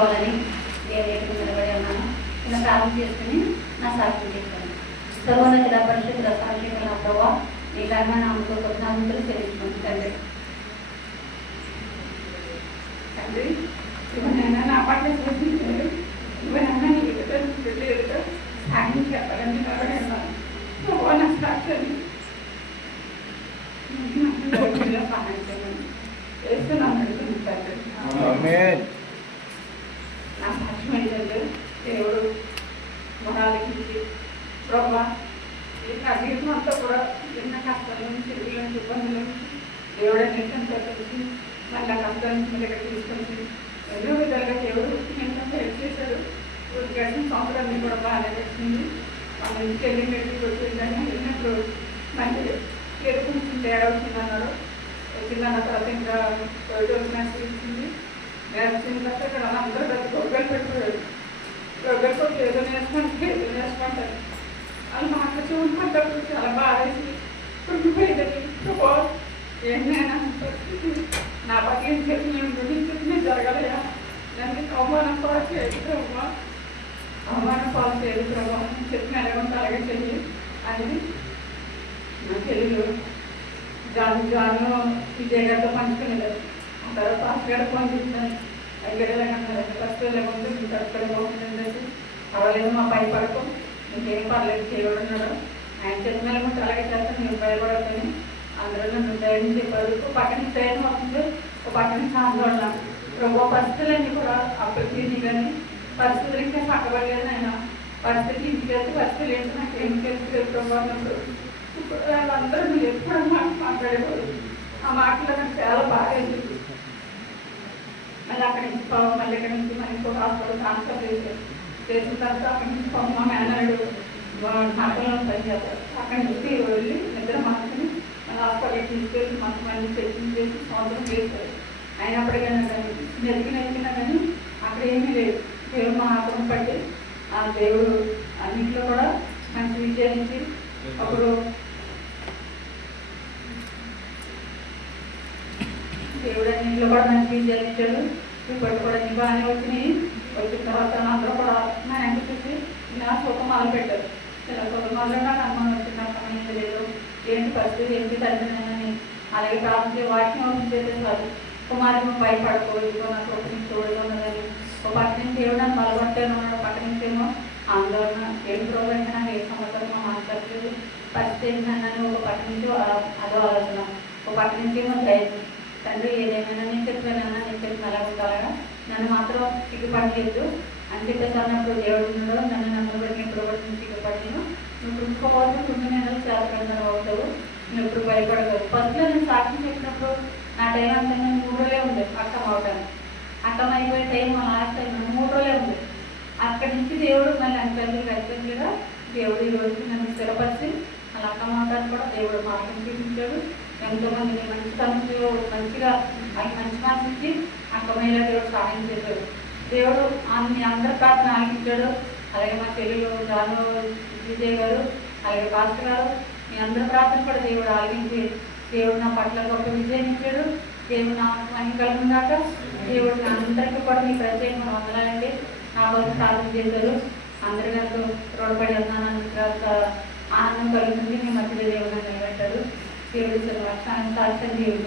నిలుపుకోవాలని దేవుడికి నిలబడి ఉన్నాను. ఇలా ప్రారంభం చేసుకుని నా సాక్షి చెప్పాను. సర్వోన్నత పరిస్థితుల సాక్షిగా నా ప్రభావ ఈ కర్మ నామతో కొద్దినామంతులు చెల్లించుకుంది తండ్రి. తండ్రి ఇవన్నైనా నా పట్ల చూసించారు. ఇవన్నైనా నీ ఎదుట సాయం చెప్పాలని నిలబడి ఉన్నాను. నా సాక్షిని సహాయం చేయమని చేస్తున్నాను తండ్రి. నా సాక్ష్యం ఏంటంటే దేవుడు మొరాలకి ప్రభా నా జీవితం అంతా కూడా చిన్న కష్టాల నుంచి ఇళ్ళ ఇబ్బందుల నుంచి దేవుడు ఎంతో కలిసి మళ్ళీ కష్టాల నుంచి మళ్ళీ ఇక్కడ తీసుకొచ్చి ఎన్నో విధాలుగా దేవుడు ఎంతో హెల్ప్ చేశాడు. గడిచిన సంవత్సరాన్ని కూడా బాగా వచ్చింది. వాళ్ళ ఇంటికి వెళ్ళి మెట్టికి వచ్చిందని వెళ్ళినప్పుడు మళ్ళీ ఏదో కొంచెం తేడా వచ్చిందన్నాడు. వచ్చిందన్న తర్వాత ఇంకా మ్యాథ్స్ ఇచ్చింది. మ్యాథ్స్ వచ్చిన తర్వాత ఇక్కడ అందరూ పెద్ద గొగ్గలు పెట్టుకోలేదు. గొగ్గలు కొట్టి ఏదో నేర్చుకుంటారు వాళ్ళు మాకు చూడమంటారు. చాలా బాగా వేసి కుటుంబేదని ఏంటైనా నా పట్ల ఏం చెప్పిన జరగలేదా దానికి అవమానం కూడా చేయదు. అవమానం పాలు చేయదు ప్రభావం చెప్పిన ఎలాగంటే అలాగే చెయ్యి అని నా చెల్లెలు జాను విజయ్ గారితో పంచుకునేది. ఆ తర్వాత ఫస్ట్ గారు ఫోన్ చేస్తాను ఇక్కడ ఎలాగన్నారు ఫస్ట్ ఎలాగంటే మీకు అక్కడ బాగుంటుందంటే అవలేదు మా పై పడకం ఇంకేం పర్లేదు చేయబడున్నాడు. ఆయన చెప్పిన ఎలాగంటే అలాగే చేస్తాను నేను భయపడతాను. అందులో నన్ను ధైర్యం చెప్పారు. ఒక పక్కన ధైర్యం అవుతుంది, ఒక పక్కన ఆందోళన. ప్రభావ పరిస్థితులన్నీ కూడా అప్పటికి కానీ పరిస్థితులు ఇంకా చక్కబడలేదు. ఆయన పరిస్థితి ఇంటికి వెళ్తే పరిస్థితులు ఏంటి నాకు ఏం తెలుసు ప్రభావం. ఇప్పుడు వాళ్ళందరూ మీరు ఎప్పుడు మాట్లాడేవారు. ఆ మాటలు నాకు చాలా బాగా అయింది. మళ్ళీ అక్కడి నుంచి మళ్ళీ ఇక్కడి నుంచి మళ్ళీ ఇంకో హాస్పిటల్ ట్రాన్స్ఫర్ చేసిన తర్వాత అక్కడి నుంచి మా మేనరుడు నాటంలో పనిచేస్తారు. అక్కడి నుంచి వెళ్ళి నిద్ర మార్చుకుని మళ్ళీ హాస్పిటల్కి తీసుకెళ్ళి మాకు మళ్ళీ చెకింగ్ చేసి సంవత్సరం చేస్తారు. అయినప్పటికైనా కానీ నెరికినా కానీ అక్కడ ఏమీ లేదు. దేవుడు మా ఆత్మ పట్టి ఆ దేవుడు అన్నింటిలో కూడా మంచి విజయానికి అప్పుడు దేవుడు అన్నింటిలో కూడా మంచి విజయాలు ఇచ్చాడు. ఇప్పటి కూడా అన్ని బాగానే వచ్చినాయి. వచ్చిన తర్వాత అందరూ కూడా నా వెంట చూసి నా సుఖం మొదలు పెట్టారు. ఇలా సుఖం మొదలు నాకు అనుమానం వచ్చింది. నాకు సమయం లేదు ఏంటి పరిస్థితి ఏంటి తల్లిదండ్రులని అలాగే ప్రార్థన వాటిని ఓపెన్ చేసేది కాదు. కుమారుడు భయపడకూడదు నాకు ఒక నుంచి చూడగలదని ఒక పక్క నుంచి దేవుడు నన్ను బలపట్టాను ఉన్నాడు. పక్క నుంచి ఏమో ఆందోళన ఏం ప్రోగ్రాం అయితే నాకు ఏ సంవత్సరం మాట్లాడలేదు. పరిస్థితి ఏంటన్నాను ఒక పక్క నుంచి అదో ఆలోచన, ఒక పక్క నుంచి ఏమో ధైర్యం. తండ్రి ఏదేమైనా నేను చెప్పానన్నా నేను చెప్పిన అలా ఉండాలగా నన్ను మాత్రం సిగ్గుపడలేదు అని చెప్పేసి అన్నప్పుడు దేవుడు ఉన్నాడు. నన్ను నమ్మబడిన ఎప్పుడు కూడా నేను సిగ్గుపడలేను. నువ్వు కుట్టుకోవాల్సిన కుంటునేదో చేతకంగా అవుతావు. నువ్వు ఎప్పుడు భయపడగలవు. ఫస్ట్లో నేను సాక్షి చెప్పినప్పుడు నా టైం అంతా నేను 3 రోజులే ఉంది అక్కం అవటానికి. అక్కం అయిపోయే టైం లాస్ట్ టైం 3 రోజులే ఉంది. అక్కడి నుంచి దేవుడు మళ్ళీ అంచెలుగా దేవుడు ఈ రోజు నన్ను స్థిరపరిచి మళ్ళీ అక్కం అవటానికి కూడా దేవుడు మార్గం చూపించాడు. ఎంతోమందిని మంచి సమస్యలు మంచిగా అది మంచి మనసు ఇచ్చి అక్కమయ్యేలా దేవుడు సహాయం చేశాడు. దేవుడు మీ అందరి ప్రార్థన ఆలకించాడు. అలాగే మా చెల్లెలు జాను విజయ్ గారు అలాగే పాస్టర్ గారు మీ అందరి ప్రార్థన కూడా దేవుడు ఆలకించి దేవుడు నా పట్ల గొప్ప విజయం ఇచ్చాడు. దేవుడు నా మహిమ కలుగుగాక. దేవుడు నా అందరికీ కూడా మీ ప్రత్యేకంగా వందనాలండి. నా కోసం ప్రార్థన చేశారు. అందరి గారితో రుణపడి ఉన్నాను. ఆనందం కలుగుతుంది. మీ మధ్య దేవుడు నిలబెట్టారు. దేవుడు సాక్ష్యాన్ని దేవుడు